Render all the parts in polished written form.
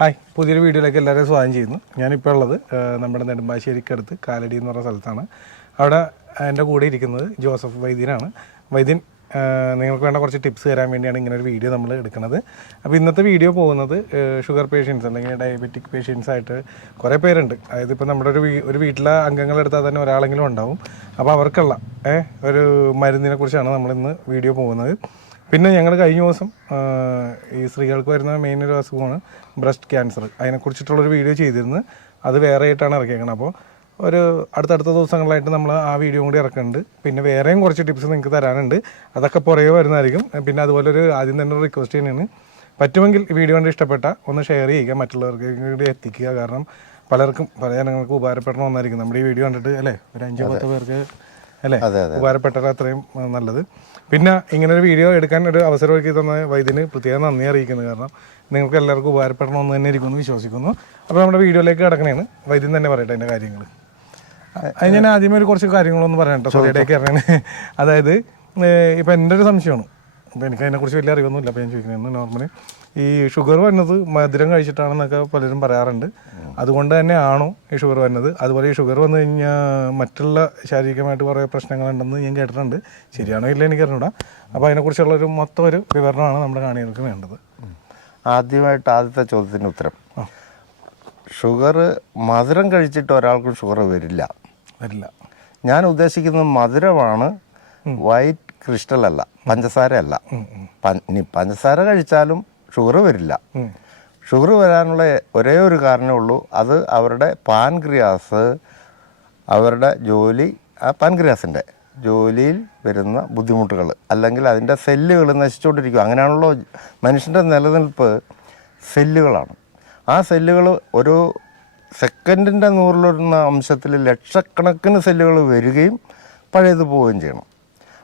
Hi, പുതിയൊരു വീഡിയോയിലേക്ക് എല്ലാവരെയും സ്വാഗതം ചെയ്യുന്നു. ഞാനിപ്പോൾ ഉള്ളത് നമ്മുടെ നെടുമ്പാശ്ശേരിക്കടുത്ത് കാലടി എന്ന് പറഞ്ഞ സ്ഥലത്താണ്. അവിടെ എൻ്റെ കൂടെ ഇരിക്കുന്നത് ജോസഫ് വൈദ്യനാണ്. വൈദ്യൻ നിങ്ങൾക്ക് വേണ്ട കുറച്ച് ടിപ്സ് തരാൻ വേണ്ടിയാണ് ഇങ്ങനെ ഒരു വീഡിയോ നമ്മൾ എടുക്കുന്നത്. അപ്പോൾ ഇന്നത്തെ വീഡിയോ പോകുന്നത് ഷുഗർ പേഷ്യൻസ് അല്ലെങ്കിൽ ഡയബറ്റിക് പേഷ്യൻസ് ആയിട്ട് കുറേ പേരുണ്ട്. അതായത് ഇപ്പോൾ നമ്മുടെ ഒരു വീട്ടിലെ അംഗങ്ങളെടുത്താൽ തന്നെ ഒരാളെങ്കിലും ഉണ്ടാവും. അപ്പോൾ അവർക്കുള്ള ഒരു മരുന്നിനെ കുറിച്ചാണ് നമ്മളിന്ന് വീഡിയോ പോകുന്നത്. പിന്നെ ഞങ്ങൾ കഴിഞ്ഞ ദിവസം ഈ സ്ത്രീകൾക്ക് വരുന്ന മെയിൻ ഒരു അസുഖമാണ് ബ്രസ്റ്റ് ക്യാൻസർ. അതിനെക്കുറിച്ചിട്ടുള്ളൊരു വീഡിയോ ചെയ്തിരുന്നു. അത് വേറെ ആയിട്ടാണ് ഇറക്കിയേക്കുന്നത്. അപ്പോൾ ഒരു അടുത്തടുത്ത ദിവസങ്ങളായിട്ട് നമ്മൾ ആ വീഡിയോ കൂടി ഇറക്കുന്നുണ്ട്. പിന്നെ വേറെയും കുറച്ച് ടിപ്സ് നിങ്ങൾക്ക് തരാനുണ്ട്. അതൊക്കെ പുറകെ വരുന്നതായിരിക്കും. പിന്നെ അതുപോലെ ആദ്യം തന്നെ ഒരു റിക്വസ്റ്റ് ചെയ്യുന്നതാണ്, പറ്റുമെങ്കിൽ ഈ വീഡിയോ കണ്ട് ഇഷ്ടപ്പെട്ട ഒന്ന് ഷെയർ ചെയ്യുക, മറ്റുള്ളവർക്ക് കൂടി എത്തിക്കുക. കാരണം പലർക്കും പല ജനങ്ങൾക്ക് ഉപകാരപ്പെടണമെന്നായിരിക്കും നമ്മുടെ ഈ വീഡിയോ കണ്ടിട്ട് അല്ലേ, ഒരു 5-10 പേർക്ക് അല്ലേ ഉപകാരപ്പെട്ടാൽ അത്രയും നല്ലത്. പിന്നെ ഇങ്ങനെ ഒരു വീഡിയോ എടുക്കാൻ ഒരു അവസരം ഒരുക്കി തന്ന വൈദ്യന് പ്രത്യേകം നന്ദി അറിയിക്കുന്നത്. കാരണം നിങ്ങൾക്ക് എല്ലാവർക്കും ഉപകാരപ്പെടണമെന്ന് തന്നെ ഇരിക്കുമെന്ന് വിശ്വസിക്കുന്നു. അപ്പോൾ നമ്മുടെ വീഡിയോയിലേക്ക് കിടക്കണേണ്. വൈദ്യൻ തന്നെ പറയട്ടെ അതിൻ്റെ കാര്യങ്ങൾ. അത് ഞാൻ ആദ്യമേ ഒരു കുറച്ച് കാര്യങ്ങളൊന്നും പറയട്ടെ, സോറിയിലേക്ക് ഇറങ്ങണേ. അതായത് ഇപ്പം എൻ്റെ ഒരു സംശയമാണ്. അപ്പോൾ എനിക്ക് അതിനെക്കുറിച്ച് വലിയ അറിവൊന്നുമില്ല. അപ്പോൾ ഞാൻ ചോദിക്കുന്നത്, നോർമലി ഈ ഷുഗർ വരുന്നത് മധുരം കഴിച്ചിട്ടാണെന്നൊക്കെ പലരും പറയാറുണ്ട്. അതുകൊണ്ട് തന്നെ ആണോ ഈ ഷുഗർ വരുന്നത്? അതുപോലെ ഈ ഷുഗർ വന്നു കഴിഞ്ഞാൽ മറ്റുള്ള ശാരീരികമായിട്ട് കുറേ പ്രശ്നങ്ങളുണ്ടെന്ന് ഞാൻ കേട്ടിട്ടുണ്ട്. ശരിയാണോ ഇല്ല എനിക്കറിഞ്ഞൂടാ. അപ്പോൾ അതിനെക്കുറിച്ചുള്ളൊരു മൊത്തം ഒരു വിവരണമാണ് നമ്മുടെ കാണികൾക്ക് വേണ്ടത്. ആദ്യത്തെ ചോദ്യത്തിന് ഉത്തരം, ഷുഗർ മധുരം കഴിച്ചിട്ട് ഒരാൾക്കും ഷുഗർ വരില്ല. ഞാൻ ഉദ്ദേശിക്കുന്നത് മധുരമാണ്, വൈറ്റ് ക്രിസ്റ്റൽ അല്ല, പഞ്ചസാര അല്ല. ഇനി പഞ്ചസാര കഴിച്ചാലും ഷുഗർ വരില്ല. ഷുഗർ വരാനുള്ള ഒരേ ഒരു കാരണമേ ഉള്ളൂ, അത് അവരുടെ പാൻക്രിയാസ്, അവരുടെ ജോലി, ആ പാൻക്രിയാസിൻ്റെ ജോലിയിൽ വരുന്ന ബുദ്ധിമുട്ടുകൾ, അല്ലെങ്കിൽ അതിൻ്റെ സെല്ലുകൾ നശിച്ചുകൊണ്ടിരിക്കും. അങ്ങനെയാണല്ലോ മനുഷ്യൻ്റെ നിലനിൽപ്പ്. സെല്ലുകളാണ്. ആ സെല്ലുകൾ ഒരു സെക്കൻഡിൻ്റെ 100 അംശത്തിൽ ലക്ഷക്കണക്കിന് സെല്ലുകൾ വരികയും പഴയത് പോവുകയും ചെയ്യണം.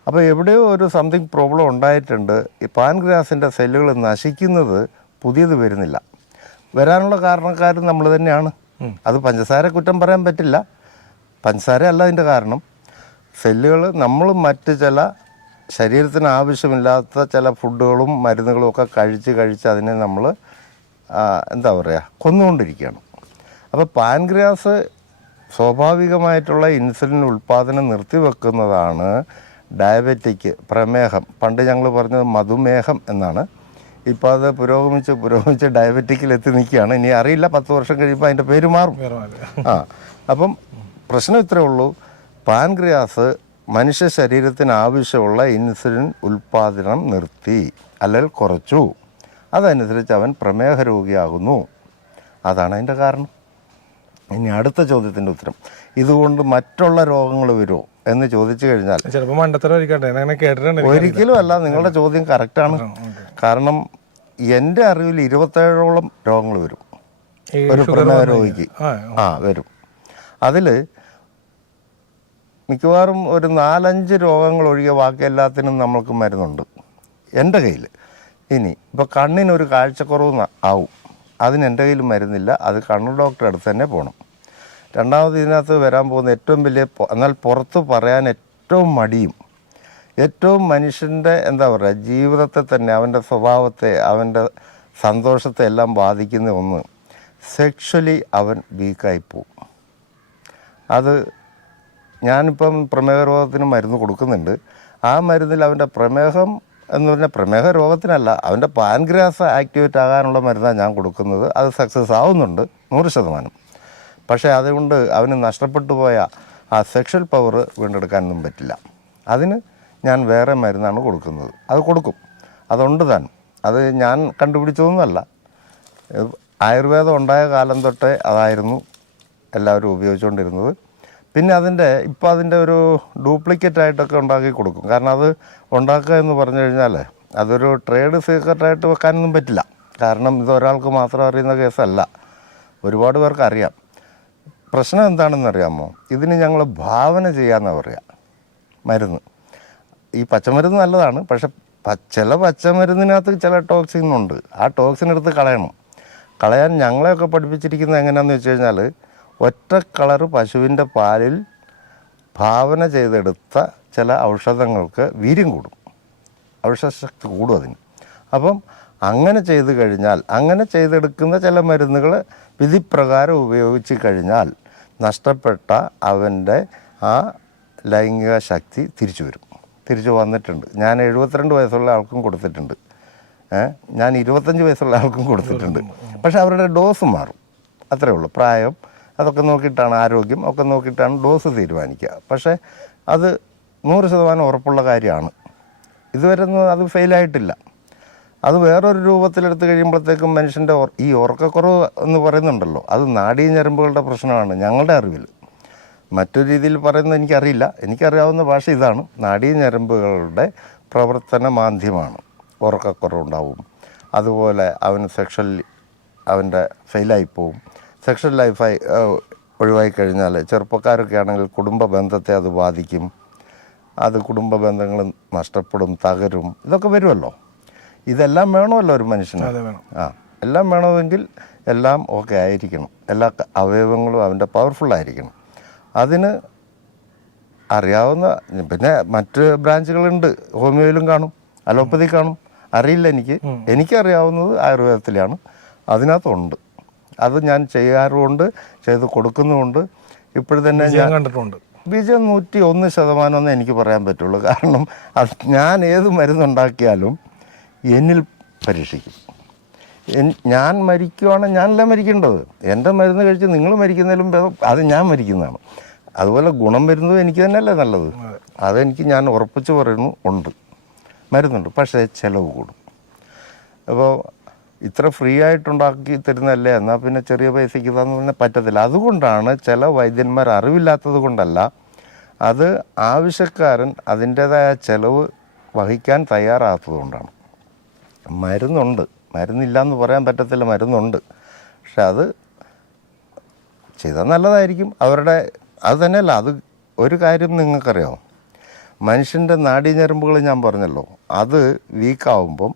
അപ്പോൾ എവിടെയോ ഒരു സംതിങ് പ്രോബ്ലം ഉണ്ടായിട്ടുണ്ട്. ഈ പാൻക്രിയാസിൻ്റെ സെല്ലുകൾ നശിക്കുന്നത് പുതിയത് വരുന്നില്ല. വരാനുള്ള കാരണക്കാരും നമ്മൾ തന്നെയാണ്. അത് പഞ്ചസാര കുറ്റം പറയാൻ പറ്റില്ല. പഞ്ചസാര അല്ല അതിൻ്റെ കാരണം. സെല്ലുകൾ നമ്മൾ മറ്റ് ചില ശരീരത്തിന് ആവശ്യമില്ലാത്ത ചില ഫുഡുകളും മരുന്നുകളും ഒക്കെ കഴിച്ച് അതിനെ നമ്മൾ എന്താ പറയുക, കൊന്നുകൊണ്ടിരിക്കുകയാണ്. അപ്പോൾ പാൻക്രിയാസ് സ്വാഭാവികമായിട്ടുള്ള ഇൻസുലിൻ ഉൽപ്പാദനം നിർത്തിവെക്കുന്നതാണ് ഡയബറ്റിക്, പ്രമേഹം. പണ്ട് ഞങ്ങൾ പറഞ്ഞത് മധുമേഹം എന്നാണ്. ഇപ്പോൾ അത് പുരോഗമിച്ച് ഡയബറ്റിക്കിലെത്തി നിൽക്കുകയാണ്. ഇനി അറിയില്ല, 10 വർഷം കഴിയുമ്പോൾ അതിൻ്റെ പേര് മാറും. അപ്പം പ്രശ്നം ഇത്രേ ഉള്ളൂ, പാൻക്രിയാസ് മനുഷ്യ ശരീരത്തിന് ആവശ്യമുള്ള ഇൻസുലിൻ ഉൽപ്പാദനം നിർത്തി, അല്ലെങ്കിൽ കുറച്ചു. അതനുസരിച്ച് അവൻ പ്രമേഹ രോഗിയാകുന്നു. അതാണ് അതിൻ്റെ കാരണം. ഇനി അടുത്ത ചോദ്യത്തിൻ്റെ ഉത്തരം, ഇതുകൊണ്ട് മറ്റുള്ള രോഗങ്ങൾ വരുമോ എന്ന് ചോദിച്ചു കഴിഞ്ഞാൽ ഒരിക്കലും അല്ല. നിങ്ങളുടെ ചോദ്യം കറക്റ്റാണ്. കാരണം എൻ്റെ അറിവിൽ 27ഓളം രോഗങ്ങൾ വരും ഒരു പ്രമേഹ രോഗിക്ക്. വരും. അതിൽ മിക്കവാറും ഒരു 4-5 രോഗങ്ങൾ ഒഴികെ ബാക്കി എല്ലാത്തിനും നമ്മൾക്ക് മരുന്നുണ്ട് എൻ്റെ കയ്യിൽ. ഇനി ഇപ്പോൾ കണ്ണിനൊരു കാഴ്ചക്കുറവ് ആവും, അതിന് എൻ്റെ കയ്യിൽ മരുന്നില്ല. അത് കണ്ണ് ഡോക്ടറെ അടുത്ത് തന്നെ പോകണം. രണ്ടാമത് ഇതിനകത്ത് വരാൻ പോകുന്ന ഏറ്റവും വലിയ, എന്നാൽ പുറത്ത് പറയാൻ ഏറ്റവും മടിയും, ഏറ്റവും മനുഷ്യൻ്റെ എന്താ പറയുക, ജീവിതത്തെ തന്നെ, അവൻ്റെ സ്വഭാവത്തെ, അവൻ്റെ സന്തോഷത്തെ എല്ലാം ബാധിക്കുന്ന ഒന്ന്, സെക്ഷലി അവൻ വീക്കായി പോവും. അത് ഞാനിപ്പം പ്രമേഹ രോഗത്തിന് മരുന്ന് കൊടുക്കുന്നുണ്ട്. ആ മരുന്നിൽ അവൻ്റെ പ്രമേഹം എന്ന് പറഞ്ഞാൽ പ്രമേഹ രോഗത്തിനല്ല, അവൻ്റെ പാൻക്രിയാസ് ആക്ടിവേറ്റ് ആകാനുള്ള മരുന്നാണ് ഞാൻ കൊടുക്കുന്നത്. അത് സക്സസ് ആവുന്നുണ്ട് 100%. പക്ഷേ അതുകൊണ്ട് അവന് നഷ്ടപ്പെട്ടു പോയ ആ സെക്ഷൽ പവർ വീണ്ടെടുക്കാനൊന്നും പറ്റില്ല. അതിന് ഞാൻ വേറെ മരുന്നാണ് കൊടുക്കുന്നത്. അത് കൊടുക്കും, അതുണ്ട് താൻ. അത് ഞാൻ കണ്ടുപിടിച്ചതൊന്നുമല്ല. ആയുർവേദം ഉണ്ടായ കാലം തൊട്ടേ അതായിരുന്നു എല്ലാവരും ഉപയോഗിച്ചുകൊണ്ടിരുന്നത്. പിന്നെ ഇപ്പോൾ അതിൻ്റെ ഒരു ഡ്യൂപ്ലിക്കേറ്റ് ആയിട്ടൊക്കെ ഉണ്ടാക്കി കൊടുക്കും. കാരണം അത് ഉണ്ടാക്കുക എന്ന് പറഞ്ഞു കഴിഞ്ഞാൽ അതൊരു ട്രേഡ് സീക്രട്ടായിട്ട് വെക്കാനൊന്നും പറ്റില്ല. കാരണം ഇത് ഒരാൾക്ക് മാത്രം അറിയുന്ന കേസല്ല, ഒരുപാട് പേർക്ക് അറിയാം. പ്രശ്നം എന്താണെന്നറിയാമോ? ഇതിന് ഞങ്ങൾ ഭാവന ചെയ്യാമെന്നാണ് പറയുക. മരുന്ന്, ഈ പച്ചമരുന്ന് നല്ലതാണ്, പക്ഷെ ചില പച്ചമരുന്നിനകത്ത് ചില ടോക്സിൻ ഉണ്ട്. ആ ടോക്സിൻ എടുത്ത് കളയാൻ ഞങ്ങളെയൊക്കെ പഠിപ്പിച്ചിരിക്കുന്നത് എങ്ങനെയാണെന്ന് വെച്ച് കഴിഞ്ഞാൽ, ഒറ്റ കളറ് പശുവിൻ്റെ പാലിൽ ഭാവന ചെയ്തെടുത്ത ചില ഔഷധങ്ങൾക്ക് വീര്യം കൂടും, ഔഷധശക്തി കൂടും അതിന്. അപ്പം അങ്ങനെ ചെയ്തു കഴിഞ്ഞാൽ, അങ്ങനെ ചെയ്തെടുക്കുന്ന ചില മരുന്നുകൾ വിധിപ്രകാരം ഉപയോഗിച്ച് കഴിഞ്ഞാൽ നഷ്ടപ്പെട്ട അവൻ്റെ ആ ലൈംഗിക ശക്തി തിരിച്ചു വന്നിട്ടുണ്ട്. ഞാൻ 72 വയസ്സുള്ള ആൾക്കും കൊടുത്തിട്ടുണ്ട്, ഞാൻ 25 വയസ്സുള്ള ആൾക്കും കൊടുത്തിട്ടുണ്ട്. പക്ഷെ അവരുടെ ഡോസ് മാറും, അത്രേ ഉള്ളൂ. പ്രായം അതൊക്കെ നോക്കിയിട്ടാണ്, ആരോഗ്യം ഒക്കെ നോക്കിയിട്ടാണ് ഡോസ് തീരുമാനിക്കുക. പക്ഷേ അത് 100% ഉറപ്പുള്ള കാര്യമാണ്. ഇതുവരെ ഒന്നും അത് ഫെയിലായിട്ടില്ല. അത് വേറൊരു രൂപത്തിലെടുത്ത് കഴിയുമ്പോഴത്തേക്കും മനുഷ്യൻ്റെ ഈ ഉറക്കക്കുറവ് എന്ന് പറയുന്നുണ്ടല്ലോ, അത് നാഡീഞരമ്പുകളുടെ പ്രശ്നമാണ് ഞങ്ങളുടെ അറിവിൽ. മറ്റൊരു രീതിയിൽ പറയുന്നത് എനിക്കറിയില്ല. എനിക്കറിയാവുന്ന ഭാഷ ഇതാണ്: നാഡീഞരമ്പുകളുടെ പ്രവർത്തന മാന്ദ്യമാണ്. ഉറക്കക്കുറവുണ്ടാവും, അതുപോലെ അവന് അവൻ്റെ ഫെയിലായിപ്പോവും. സെക്ഷൽ ലൈഫായി ഒഴിവായി കഴിഞ്ഞാൽ, ചെറുപ്പക്കാരൊക്കെ ആണെങ്കിൽ കുടുംബ ബന്ധത്തെ അത് ബാധിക്കും. അത് കുടുംബ ബന്ധങ്ങൾ നഷ്ടപ്പെടും, തകരും, ഇതൊക്കെ വരുമല്ലോ. ഇതെല്ലാം വേണമല്ലോ ഒരു മനുഷ്യന്. എല്ലാം വേണമെങ്കിൽ എല്ലാം ഓക്കെ ആയിരിക്കണം, എല്ലാ അവയവങ്ങളും അവൻ്റെ പവർഫുള്ളായിരിക്കണം. അതിന് അറിയാവുന്ന, പിന്നെ മറ്റ് ബ്രാഞ്ചുകളുണ്ട്, ഹോമിയോയിലും കാണും, അലോപ്പതി കാണും, അറിയില്ല. എനിക്കറിയാവുന്നത് ആയുർവേദത്തിലാണ്, അതിനകത്തുണ്ട്. അത് ഞാൻ ചെയ്യാറുമുണ്ട്, ചെയ്ത് കൊടുക്കുന്നുമുണ്ട്. ഇപ്പോഴത്തന്നെ ഞാൻ കണ്ടിട്ടുണ്ട്. വിജയം 101% എനിക്ക് പറയാൻ പറ്റുള്ളൂ. കാരണം അത് ഞാൻ ഏത് മരുന്നുണ്ടാക്കിയാലും എന്നിൽ പരീക്ഷിക്കും. ഞാൻ മരിക്കുവാണ്, ഞാനല്ല മരിക്കേണ്ടത്. എൻ്റെ മരുന്ന് കഴിച്ച് നിങ്ങൾ മരിക്കുന്നതിലും അത് ഞാൻ മരിക്കുന്നതാണ്. അതുപോലെ ഗുണം വരുന്നത് എനിക്ക് തന്നെയല്ലേ നല്ലത്. അതെനിക്ക് ഞാൻ ഉറപ്പിച്ച് പറയുന്നു, മരുന്നുണ്ട്. പക്ഷേ ചിലവ് കൂടും. അപ്പോൾ ഇത്ര ഫ്രീ ആയിട്ടുണ്ടാക്കി തരുന്നതല്ലേ, എന്നാൽ പിന്നെ ചെറിയ പൈസയ്ക്ക് തന്നു പറഞ്ഞാൽ പറ്റത്തില്ല. അതുകൊണ്ടാണ് ചില വൈദ്യന്മാർ, അറിവില്ലാത്തത് കൊണ്ടല്ല, അത് ആവശ്യക്കാരൻ അതിൻ്റേതായ ചിലവ് വഹിക്കാൻ തയ്യാറാകാത്തത് കൊണ്ടാണ്. മരുന്നില്ല എന്ന് പറയാൻ പറ്റത്തില്ല, മരുന്നുണ്ട്. പക്ഷെ അത് ചെയ്താൽ നല്ലതായിരിക്കും. അത് തന്നെയല്ല, അത് ഒരു കാര്യം നിങ്ങൾക്കറിയാമോ, മനുഷ്യൻ്റെ നാഡീഞരമ്പുകൾ ഞാൻ പറഞ്ഞല്ലോ, അത് വീക്കാവുമ്പം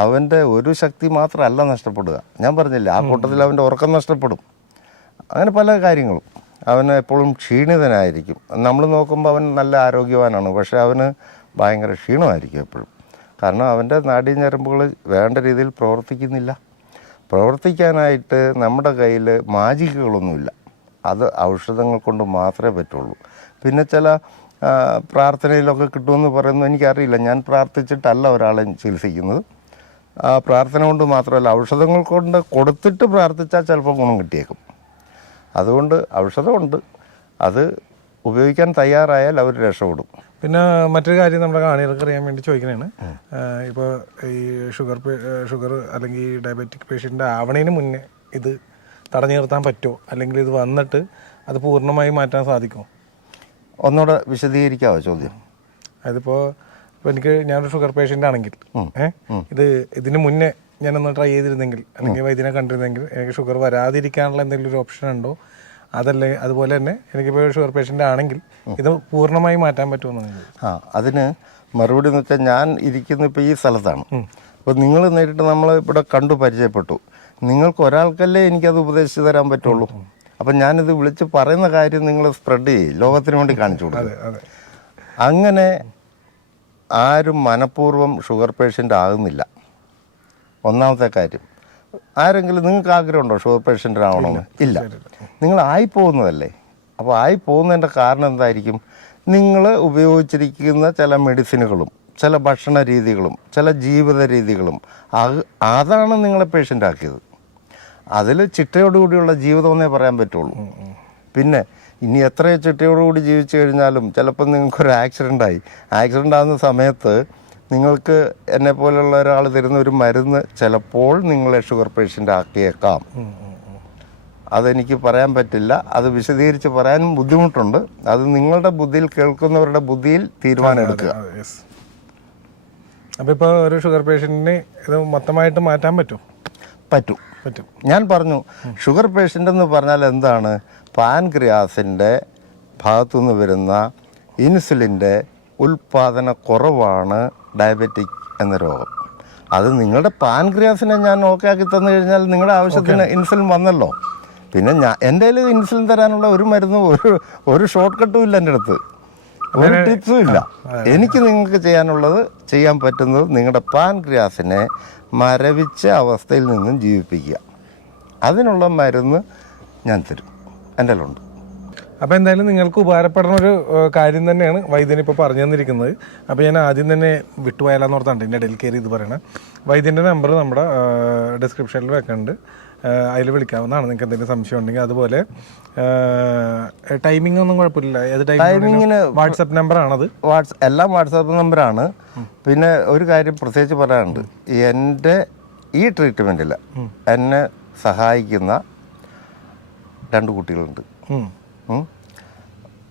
അവൻ്റെ ഒരു ശക്തി മാത്രമല്ല നഷ്ടപ്പെടുക. ഞാൻ പറഞ്ഞില്ലേ, ആ കൂട്ടത്തിൽ അവൻ്റെ ഉറക്കം നഷ്ടപ്പെടും. അങ്ങനെ പല കാര്യങ്ങളും. അവന് എപ്പോഴും ക്ഷീണിതനായിരിക്കും. നമ്മൾ നോക്കുമ്പോൾ അവൻ നല്ല ആരോഗ്യവാനാണ്, പക്ഷേ അവന് ഭയങ്കര ക്ഷീണമായിരിക്കും എപ്പോഴും. കാരണം അവൻ്റെ നാഡീഞരമ്പുകൾ വേണ്ട രീതിയിൽ പ്രവർത്തിക്കുന്നില്ല. പ്രവർത്തിക്കാനായിട്ട് നമ്മുടെ കയ്യിൽ മാജിക്കുകളൊന്നുമില്ല. അത് ഔഷധങ്ങൾ കൊണ്ട് മാത്രമേ പറ്റുള്ളൂ. പിന്നെ ചില പ്രാർത്ഥനയിലൊക്കെ കിട്ടുമെന്ന് പറയുന്നത് എനിക്കറിയില്ല. ഞാൻ പ്രാർത്ഥിച്ചിട്ടല്ല ഒരാളെ ചികിത്സിക്കുന്നത്. ആ പ്രാർത്ഥന കൊണ്ട് മാത്രമല്ല, ഔഷധങ്ങൾ കൊണ്ട് കൊടുത്തിട്ട് പ്രാർത്ഥിച്ചാൽ ചിലപ്പോൾ ഗുണം കിട്ടിയേക്കും. അതുകൊണ്ട് ഔഷധമുണ്ട്, അത് ഉപയോഗിക്കാൻ തയ്യാറായാൽ അവർ രക്ഷപ്പെടും. പിന്നെ മറ്റൊരു കാര്യം നമ്മുടെ കാണികൾക്ക് അറിയാൻ വേണ്ടി ചോദിക്കുന്നതാണ്, ഇപ്പോൾ ഈ ഷുഗർ അല്ലെങ്കിൽ ഡയബറ്റിക് പേഷ്യൻ്റ് ആവണതിന് മുന്നേ ഇത് തടഞ്ഞു നിർത്താൻ പറ്റുമോ, അല്ലെങ്കിൽ ഇത് വന്നിട്ട് അത് പൂർണ്ണമായി മാറ്റാൻ സാധിക്കുമോ? ഒന്നുകൂടെ വിശദീകരിക്കാമോ ചോദ്യം? അതിപ്പോൾ ഞാനൊരു ഷുഗർ പേഷ്യൻ്റ് ആണെങ്കിൽ ഇതിന് മുന്നേ ഞാനൊന്ന് ട്രൈ ചെയ്തിരുന്നെങ്കിൽ, അല്ലെങ്കിൽ വൈദ്യനെ കണ്ടിരുന്നെങ്കിൽ എനിക്ക് ഷുഗർ വരാതിരിക്കാനുള്ള എന്തെങ്കിലും ഒരു ഓപ്ഷൻ ഉണ്ടോ? അതുപോലെ തന്നെ എനിക്കിപ്പോൾ ഷുഗർ പേഷ്യൻ്റ് ആണെങ്കിൽ ഇത് പൂർണ്ണമായി മാറ്റാൻ പറ്റുമെന്ന്. അതിന് മറുപടി എന്ന് വെച്ചാൽ, ഞാൻ ഇരിക്കുന്ന ഇപ്പോൾ ഈ സ്ഥലത്താണ്. അപ്പോൾ നിങ്ങൾ നേരിട്ട് നമ്മൾ ഇവിടെ കണ്ടു പരിചയപ്പെട്ടു. നിങ്ങൾക്ക് ഒരാൾക്കല്ലേ എനിക്കത് ഉപദേശിച്ച് തരാൻ പറ്റുള്ളൂ. അപ്പം ഞാനിത് വിളിച്ച് പറയുന്ന കാര്യം നിങ്ങൾ സ്പ്രെഡ് ചെയ്യും, ലോകത്തിന് വേണ്ടി കാണിച്ചു കൊടുക്കും. അങ്ങനെ ആരും മനഃപൂർവ്വം ഷുഗർ പേഷ്യൻ്റ് ആകുന്നില്ല. ഒന്നാമത്തെ കാര്യം, ആരെങ്കിലും നിങ്ങൾക്ക് ആഗ്രഹമുണ്ടോ ഷുഗർ പേഷ്യൻ്റ് ആവണമെന്ന്? ഇല്ല. നിങ്ങൾ ആയിപ്പോകുന്നതല്ലേ. അപ്പോൾ ആയിപ്പോകുന്നതിൻ്റെ കാരണം എന്തായിരിക്കും? നിങ്ങൾ ഉപയോഗിച്ചിരിക്കുന്ന ചില മെഡിസിനുകളും ചില ഭക്ഷണ രീതികളും ചില ജീവിത രീതികളും അതാണ് നിങ്ങളെ പേഷ്യൻ്റ് ആക്കിയത്. അതിൽ ചിട്ടയോടുകൂടിയുള്ള ജീവിതമെന്നേ പറയാൻ പറ്റുള്ളൂ. പിന്നെ ഇനി എത്ര ചിട്ടയോടുകൂടി ജീവിച്ചു കഴിഞ്ഞാലും ചിലപ്പോൾ നിങ്ങൾക്കൊരു ആക്സിഡൻ്റ് ആകുന്ന സമയത്ത് നിങ്ങൾക്ക് എന്നെ പോലുള്ള ഒരാൾ തരുന്ന ഒരു മരുന്ന് ചിലപ്പോൾ നിങ്ങളെ ഷുഗർ പേഷ്യൻ്റ് ആക്കിയേക്കാം. അതെനിക്ക് പറയാൻ പറ്റില്ല, അത് വിശദീകരിച്ച് പറയാനും ബുദ്ധിമുട്ടുണ്ട്. അത് നിങ്ങളുടെ ബുദ്ധിയിൽ, കേൾക്കുന്നവരുടെ ബുദ്ധിയിൽ തീരുമാനം എടുക്കുക. അപ്പോൾ ഇപ്പോൾ ഒരു ഷുഗർ പേഷ്യൻറ്റിന് ഇത് മൊത്തമായിട്ട് മാറ്റാൻ പറ്റും? പറ്റും. ഞാൻ പറഞ്ഞു, ഷുഗർ പേഷ്യൻ്റ് എന്ന് പറഞ്ഞാൽ എന്താണ്? പാൻക്രിയാസിൻ്റെ ഭാഗത്തുനിന്ന് വരുന്ന ഇൻസുലിൻ്റെ ഉൽപ്പാദന കുറവാണ് ഡയബറ്റിക് എന്ന രോഗം. അത് നിങ്ങളുടെ പാൻക്രിയാസിനെ ഞാൻ ഓക്കെ ആക്കി തന്നു കഴിഞ്ഞാൽ നിങ്ങളുടെ ആവശ്യത്തിന് ഇൻസുലിൻ വന്നല്ലോ. പിന്നെ എൻ്റെ കയ്യിൽ ഇൻസുലിൻ തരാനുള്ള ഒരു മരുന്നും ഒരു ഷോർട്ട് കട്ടും ഇല്ല എൻ്റെ അടുത്ത്, ഒരു ടിപ്സും ഇല്ല. എനിക്ക് നിങ്ങൾക്ക് ചെയ്യാൻ പറ്റുന്നത് നിങ്ങളുടെ പാൻക്രിയാസിനെ മരവിച്ച അവസ്ഥയിൽ നിന്നും ജീവിപ്പിക്കുക. അതിനുള്ള മരുന്ന് ഞാൻ തരും, എൻ്റെ കയ്യിലുണ്ട്. അപ്പോൾ എന്തായാലും നിങ്ങൾക്ക് ഉപകാരപ്പെടുന്ന ഒരു കാര്യം തന്നെയാണ് വൈദ്യൻ ഇപ്പോൾ പറഞ്ഞു തന്നിരിക്കുന്നത്. അപ്പോൾ ഞാൻ ആദ്യം തന്നെ വിട്ടുപോയാലെന്ന് ഓർത്താണ് എൻ്റെ ഇടയിൽ കയറി ഇത് പറയണത്. വൈദ്യൻ്റെ നമ്പർ നമ്മുടെ ഡിസ്ക്രിപ്ഷനിൽ വെക്കുന്നുണ്ട്, അതിൽ വിളിക്കാവുന്നതാണ് നിങ്ങൾക്ക് എന്തെങ്കിലും സംശയം ഉണ്ടെങ്കിൽ. അതുപോലെ ടൈമിംഗ് ഒന്നും കുഴപ്പമില്ല, ഏത് ടൈമിങ്ങിന് വാട്സപ്പ് നമ്പറാണത്? എല്ലാം വാട്സാപ്പ് നമ്പറാണ്. പിന്നെ ഒരു കാര്യം പ്രത്യേകിച്ച് പറയാനുണ്ട്, എൻ്റെ ഈ ട്രീറ്റ്മെൻറ്റിൽ എന്നെ സഹായിക്കുന്ന 2 കുട്ടികളുണ്ട്.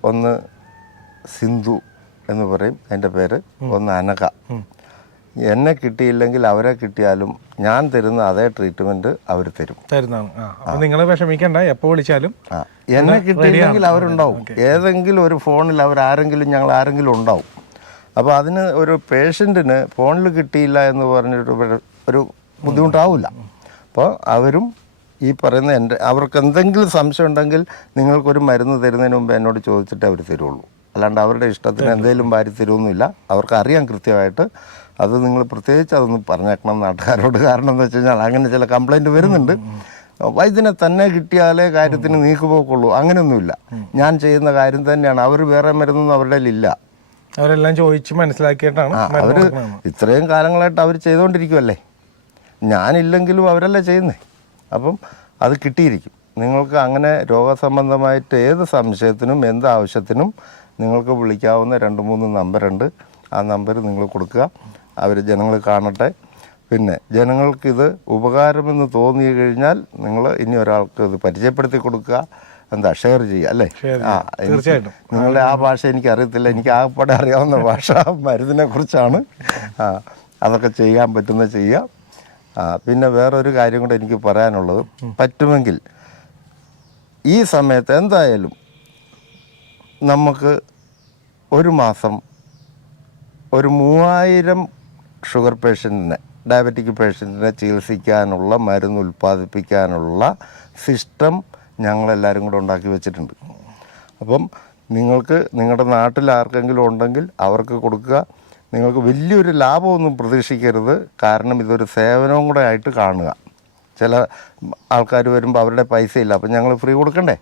ഒന്ന് സിന്ധു എന്ന് പറയും, എൻ്റെ പേര്. ഒന്ന് അനഘ. എന്നെ കിട്ടിയില്ലെങ്കിൽ അവരെ കിട്ടിയാലും ഞാൻ തരുന്ന അതേ ട്രീറ്റ്മെന്റ് അവർ തരുന്നതാണ്. നിങ്ങൾ വിഷമിക്കണ്ട, എപ്പോൾ വിളിച്ചാലും എന്നെ കിട്ടിയില്ലെങ്കിൽ അവരുണ്ടാവും. ഏതെങ്കിലും ഒരു ഫോണിൽ ഞങ്ങൾ ആരെങ്കിലും ഉണ്ടാവും. അപ്പോൾ അതിന് ഒരു പേഷ്യൻറ്റിന് ഫോണിൽ കിട്ടിയില്ല എന്ന് പറഞ്ഞിട്ട് ഒരു ബുദ്ധിമുട്ടാവില്ല. അപ്പോൾ അവരും ഈ പറയുന്ന അവർക്ക് എന്തെങ്കിലും സംശയം ഉണ്ടെങ്കിൽ നിങ്ങൾക്കൊരു മരുന്ന് തരുന്നതിന് മുമ്പ് എന്നോട് ചോദിച്ചിട്ട് അവർ തരുള്ളൂ. അല്ലാണ്ട് അവരുടെ ഇഷ്ടത്തിന് എന്തെങ്കിലും വാരി തരുമൊന്നുമില്ല. അവർക്ക് അറിയാം കൃത്യമായിട്ട്. അത് നിങ്ങൾ പ്രത്യേകിച്ച് അതൊന്ന് പറഞ്ഞേക്കണം നാട്ടുകാരോട്. കാരണം എന്താ വെച്ച് കഴിഞ്ഞാൽ അങ്ങനെ ചില കംപ്ലൈൻറ്റ് വരുന്നുണ്ട്. വൈദ്യനെ തന്നെ കിട്ടിയാലേ കാര്യത്തിന് നീക്കുപോക്കുള്ളൂ, അങ്ങനെയൊന്നുമില്ല. ഞാൻ ചെയ്യുന്ന കാര്യം തന്നെയാണ്. അവർ വേറെ മരുന്നൊന്നും അവരുടെ ഇല്ല. അവരെല്ലാം ചോദിച്ച് മനസ്സിലാക്കിയിട്ടാണ് അവർ ഇത്രയും കാലങ്ങളായിട്ട് അവർ ചെയ്തുകൊണ്ടിരിക്കുമല്ലേ. ഞാനില്ലെങ്കിലും അവരല്ലേ ചെയ്യുന്നേ. അപ്പം അത് കിട്ടിയിരിക്കും. നിങ്ങൾക്ക് അങ്ങനെ രോഗസംബന്ധമായിട്ട് ഏത് സംശയത്തിനും എന്ത് ആവശ്യത്തിനും നിങ്ങൾക്ക് വിളിക്കാവുന്ന 2-3 നമ്പറുണ്ട്. ആ നമ്പർ നിങ്ങൾ കൊടുക്കുക, അവർ ജനങ്ങൾ കാണട്ടെ. പിന്നെ ജനങ്ങൾക്കിത് ഉപകാരമെന്ന് തോന്നി കഴിഞ്ഞാൽ നിങ്ങൾ ഇനി ഒരാൾക്ക് ഇത് പരിചയപ്പെടുത്തി കൊടുക്കുക. ഷെയർ ചെയ്യുക അല്ലേ? തീർച്ചയായിട്ടും. നിങ്ങളുടെ ആ ഭാഷ എനിക്ക് അറിയത്തില്ല, എനിക്ക് ആകെപ്പാടെ അറിയാവുന്ന ഭാഷ മരുന്നിനെ കുറിച്ചാണ്. അതൊക്കെ ചെയ്യാൻ പറ്റുന്ന ചെയ്യുക. പിന്നെ വേറൊരു കാര്യം കൂടെ എനിക്ക് പറയാനുള്ളത്, പറ്റുമെങ്കിൽ ഈ സമയത്ത് എന്തായാലും നമുക്ക് ഒരു മാസം ഒരു 3000 ഷുഗർ പേഷ്യൻറ്റിനെ, ഡയബറ്റിക് പേഷ്യൻറ്റിനെ ചികിത്സിക്കാനുള്ള മരുന്ന് ഉൽപ്പാദിപ്പിക്കാനുള്ള സിസ്റ്റം ഞങ്ങളെല്ലാവരും കൂടെ ഉണ്ടാക്കി വെച്ചിട്ടുണ്ട്. അപ്പം നിങ്ങൾക്ക് നിങ്ങളുടെ നാട്ടിൽ ആർക്കെങ്കിലും ഉണ്ടെങ്കിൽ അവർക്ക് കൊടുക്കുക. നിങ്ങൾക്ക് വലിയൊരു ലാഭമൊന്നും പ്രതീക്ഷിക്കരുത്. കാരണം ഇതൊരു സേവനവും കൂടെ ആയിട്ട് കാണുക. ചില ആൾക്കാർ വരുമ്പോൾ അവരുടെ പൈസ ഇല്ല, അപ്പം ഞങ്ങൾ ഫ്രീ കൊടുക്കണ്ടേ?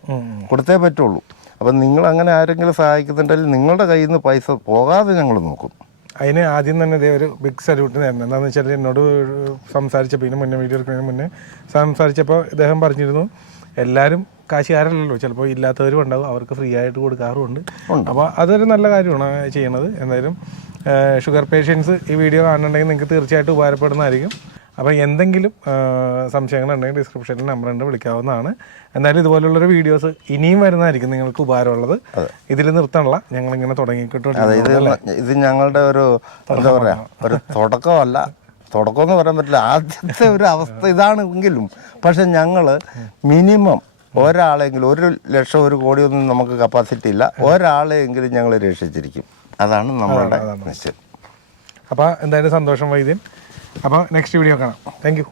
കൊടുത്തേ പറ്റുള്ളൂ. അപ്പം നിങ്ങളങ്ങനെ ആരെങ്കിലും സഹായിക്കുന്നുണ്ടെങ്കിൽ നിങ്ങളുടെ കയ്യിൽ നിന്ന് പൈസ പോകാതെ ഞങ്ങൾ നോക്കും. അതിന് ആദ്യം തന്നെ ഇതേ ഒരു ബിഗ് സല്യൂട്ട് നേരണം. എന്താണെന്ന് വെച്ചാൽ എന്നോട് സംസാരിച്ചപ്പോൾ ഇതിന് മുന്നേ വീഡിയോ എടുക്കുന്നതിന് മുന്നേ സംസാരിച്ചപ്പോൾ ഇദ്ദേഹം പറഞ്ഞിരുന്നു, എല്ലാവരും കാശുകാരല്ലല്ലോ, ചിലപ്പോൾ ഇല്ലാത്തവരും ഉണ്ടാവും, അവർക്ക് ഫ്രീ ആയിട്ട് കൊടുക്കാറുമുണ്ട്. അപ്പോൾ അതൊരു നല്ല കാര്യമാണ് ചെയ്യണത്. എന്തായാലും ഷുഗർ പേഷ്യൻസ് ഈ വീഡിയോ കാണുന്നുണ്ടെങ്കിൽ നിങ്ങൾക്ക് തീർച്ചയായിട്ടും ഉപകാരപ്പെടുന്നതായിരിക്കും. അപ്പോൾ എന്തെങ്കിലും സംശയങ്ങളുണ്ടെങ്കിൽ ഡിസ്ക്രിപ്ഷനിൽ നമ്പറുണ്ട്, വിളിക്കാവുന്നതാണ്. എന്തായാലും ഇതുപോലുള്ളൊരു വീഡിയോസ് ഇനിയും വരുന്നതായിരിക്കും നിങ്ങൾക്ക് ഉപകാരമുള്ളത്. ഇതിൽ നിർത്തണല്ല, ഞങ്ങളിങ്ങനെ തുടങ്ങിക്കിട്ടുണ്ട്. ഇത് ഞങ്ങളുടെ ഒരു എന്താ പറയുക, ഒരു തുടക്കമല്ല, തുടക്കമെന്ന് പറയാൻ പറ്റില്ല, ആദ്യത്തെ ഒരു അവസ്ഥ ഇതാണെങ്കിലും. പക്ഷെ ഞങ്ങൾ മിനിമം ഒരാളെങ്കിലും 1 ലക്ഷം 1 കോടിയൊന്നും നമുക്ക് കപ്പാസിറ്റി ഇല്ല, ഒരാളെങ്കിലും ഞങ്ങൾ രക്ഷിച്ചിരിക്കും. അതാണ് നമ്മളുടെ നിശ്ചയം. അപ്പോൾ എന്തായാലും സന്തോഷം വൈദ്യൻ. അപ്പോൾ നെക്സ്റ്റ് വീഡിയോ കാണാം. Thank you.